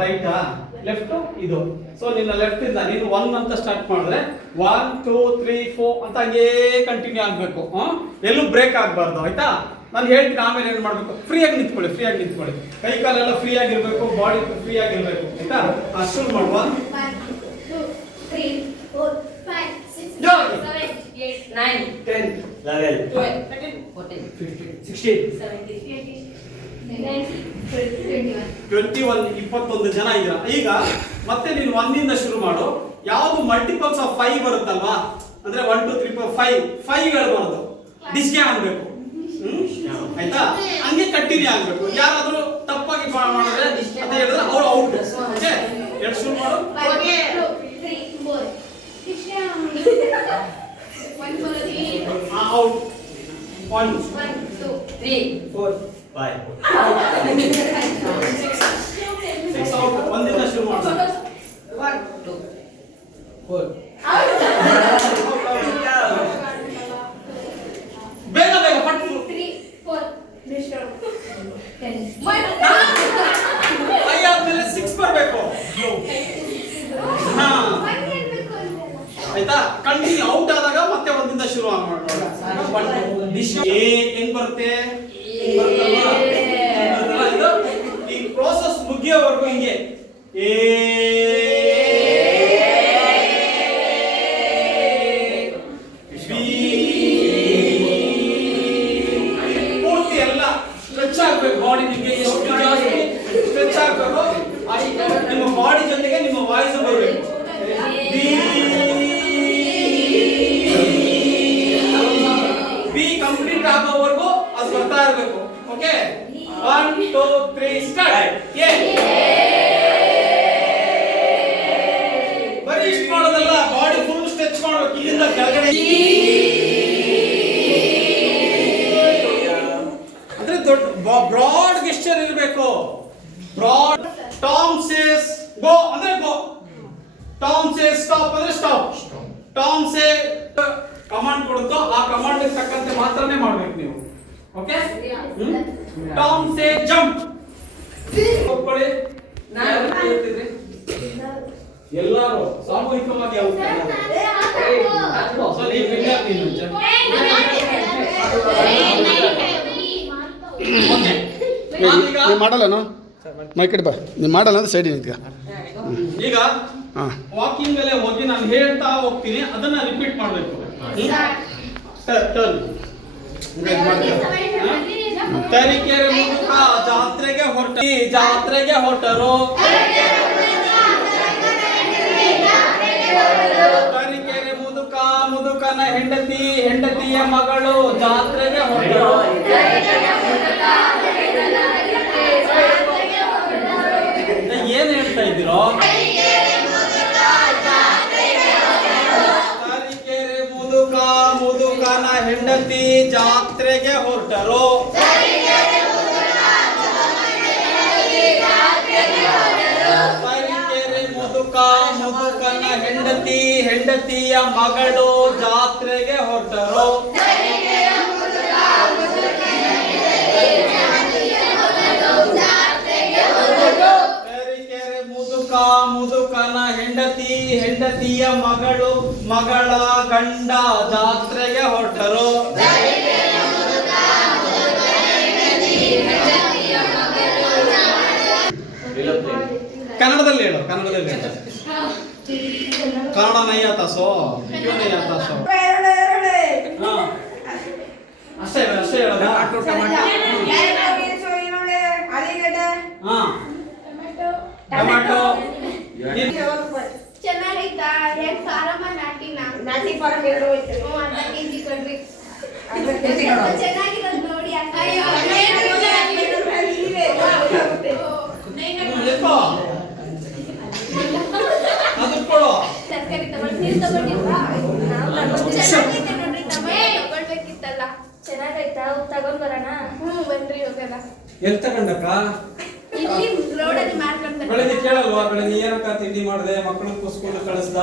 ರೈಟಾ ಲೆಫ್ಟ್ ಇದು. ಸೊ ನಿನ್ನ ಲೆಫ್ಟ್ ಇಂದ ನೀನು 1 ಅಂತ ಸ್ಟಾರ್ಟ್ ಮಾಡಿದ್ರೆ 1 2 3 4 ಅಂತ ಹಂಗೇ ಕಂಟಿನ್ಯೂ ಆಗಬೇಕು. ಎಲ್ಲೂ ಬ್ರೇಕ್ ಆಗಬಾರ್ದು, ಆಯ್ತಾ? ನಾನು ಹೇಳ್ತೀನಿ ಆಮೇಲೆ ಏನು ಮಾಡಬೇಕು, ಫ್ರೀಯಾಗಿ ನಿಂತ್ಕೊಳ್ಳಿ. ಕೈ ಕಾಲೆಲ್ಲ ಫ್ರೀ ಆಗಿರಬೇಕು, ಬಾಡಿ ಫ್ರೀ ಆಗಿರಬೇಕು, ಆಯ್ತಾ? ಶುರು ಮಾಡುವ. 1 2 3 4 5 6 7 8 9 10 11 12 13 14 15 16 17 21 ಜನ ಇದ್ದೀರಾ. ಈಗ ಮತ್ತೆ ನೀನು 1 ಇಂದ ಶುರು ಮಾಡು. ಯಾವುದು ಮಲ್ಟಿಪಲ್ಸ್ ಆಫ್ 5 ಬರುತ್ತಲ್ವಾ, ಅಂದ್ರೆ 1 2 3 4 5 ಹೇಳ್ಬಾರ್ದು, ಡಿಸ್ಗೆ ಆಗ್ಬೇಕು. ಆಯ್ತಾ? ಹಂಗೆ ಕಂಟಿನ್ಯೂ ಆಗ್ಬೇಕು. ಯಾರಾದ್ರೂ ತಪ್ಪಾಗಿ ಮಾಡಿದ್ರೆ ಅಂತ ಹೇಳಿದ್ರೆ ಅವ್ರು ಔಟ್. ಓಕೆ, ಎರಡು ಶುರು ಮಾಡು. 1 2 3 4 ಔಟ್. 1 2 3 4 5 6 ಔಟ್. 1 ಇಂದ ಶುರು ಮಾಡು. 1 2 4 ಬೇಗ ಪಟ್ಟು 3 4 ಆದ್ಮೇಲೆ 6 ಬರಬೇಕು. ಆಯ್ತಾ? ಕಂಟಿನ್ಯೂ ಔಟ್ ಆದಾಗ ಮತ್ತೆ 1 ಇಂದ ಶುರು ಮಾಡೋಣ. ಹೆಂಗ್ ಬರುತ್ತೆ? ಈ ಪ್ರೋಸೆಸ್ ಮುಗಿಯೋವರೆಗೂ ಹಿಂಗೆ ಪೂರ್ತಿ ಎಲ್ಲ ಸ್ಟ್ರೆಚ್ ಆಗ್ಬೇಕು. ಬಾಡಿ ನಿಮಗೆ ಎಷ್ಟು ಜಾಸ್ತಿ ಸ್ಟ್ರೆಚ್ ಆಗ್ಬೇಕು ಅಷ್ಟು ನಿಮ್ಮ ಬಾಡಿ ಜೊತೆಗೆ ನಿಮ್ಮ ವಾಯ್ಸ್ ಬರಬೇಕು. ಬಿ ಕಂಪ್ಲೀಟ್ ಆಗೋವರೆಗೂ ಅದು ಬರ್ತಾ ಇರಬೇಕು. Okay, 1 2 3 start. ಬರೀ ಇಷ್ಟು ಮಾಡೋದಲ್ಲ, ಬಾಡಿ ಫುಲ್ ಸ್ಟ್ರೆಚ್ ಮಾಡಬೇಕು. ಇಲ್ಲಿಂದ ಕೆಳಗಡೆ ಅಂದ್ರೆ ದೊಡ್ಡ ಬ್ರಾಡ್ ಗೆಸ್ಚರ್ ಇರಬೇಕು. ಬ್ರಾಡ್. ಟಾಮ್ ಸೇಸ್ ಗೋ ಅಂದ್ರೆ ಗೋ, ಟಾಮ್ ಸೇಸ್ ಸ್ಟಾಪ್ ಅಂದ್ರೆ ಸ್ಟಾಪ್. ಟಾಮ್ ಸೇ ಕಮಾಂಡ್ ಕೊಡುತ್ತೋ ಆ ಕಮಾಂಡ್ ತಕ್ಕಂತೆ ಮಾತ್ರನೇ ಮಾಡ್ಬೇಕು ನೀವು. ಓಕೆ, ಟಾಮ್ ಸೇ ಜಂಪ್. ಒಪ್ಕೊಳ್ಳಿ, ಎಲ್ಲರೂ ಸಾಮೂಹಿಕವಾಗಿ ಮಾಡಲ್ಲ ಮೈಕಡೆ ಬಾ, ನೀವು ಮಾಡಲ್ಲ ಅಂದ್ರೆ ಸೈಡ್ ನಿಂತ್ಕ. ಈಗ ವಾಕಿಂಗ್ ಅಲ್ಲೇ ಹೋಗಿ ನಾನು ಹೇಳ್ತಾ ಹೋಗ್ತೀನಿ, ಅದನ್ನ ರಿಪೀಟ್ ಮಾಡಬೇಕು. ತರೀಕೆರೆ ಮುದುಕ ಜಾತ್ರೆಗೆ ಹೊರಟರು. ತರೀಕೆರೆ ಮುದುಕನ ಹೆಂಡತಿಯ ಮಗಳು ಜಾತ್ರೆಗೆ ಹೊರಟರು. ಏನ್ ಹೇಳ್ತಾ ಇದ್ದೀರೋ? ತರೀಕೆರೆ ಮುದುಕನ ಹೆಂಡತಿ ಜಾತ್ರೆಗೆ ಹೊರಟರು. ತರೀಕೆರೆ ಮುದುಕನ ಹೆಂಡತಿಯ ಮಗಳು ಜಾತ್ರೆಗೆ ಹೊರಟರು. ಮುದುಕನ ಹೆಂಡತಿಯ ಮಗಳ ಗಂಡ ಜಾತ್ರೆಗೆ ಹೊರಟರು. ತರೀಕೆರೆ ಕನ್ನಡದಲ್ಲಿ ಹೇಳು ಕನ್ನಡದಲ್ಲಿ ಹೇಳು ಕನ್ನಡ ನೈ ಆತಾ ಸೋ ಕ್ಯೂ ನೈ ಆತಾ ಸೋ ಹಾ ಅಷ್ಟೇ ಹೇಳೋದಾ ಹಾ ಟೊಮ್ಯಾಟೊ ಚೆನ್ನಾಗೈತಾ ಎರಡು ಫಾರಮ್ಮ ನಾಟಿ ಫಾರಮ್ 2 ಐತೆ ಅರ್ಧ ಕೆಜಿ ಕೊಡ್ರಿ ಚೆನ್ನಾಗಿರೋದು ನೋಡಿ ಅದು ಕೊಡು ತರಕಾರಿ ತಗೊಂಡು ನೀವು ತಗೊಂಡಿಲ್ವಾ ಚೆನ್ನಾಗೈತೆ ನೋಡ್ರಿ ಟೊಮೆಟೊ ತಗೊಳ್ಬೇಕಿತ್ತಲ್ಲ ಚೆನ್ನಾಗೈತಾ ತಗೊಂಡ್ ಬರೋಣ ಬನ್ರಿ ಹೋಗೋಣ ಎಲ್ಲಿ ತಗೊಂಡಕ್ಕ ಇಲ್ಲಿ ರೋಡಲ್ಲಿ ಮಾರ್ಕೊಂತಾರೆ ಬೆಳಿಗ್ಗೆ ಕೇಳಲ್ವಾ ಬೆಳಿಗ್ಗೆ ಏನಕ್ಕ ತಿಂಡಿ ಮಾಡಿದೆ ಮಕ್ಕಳು ಸ್ಕೂಲ್ ಕಳಿಸ್ದ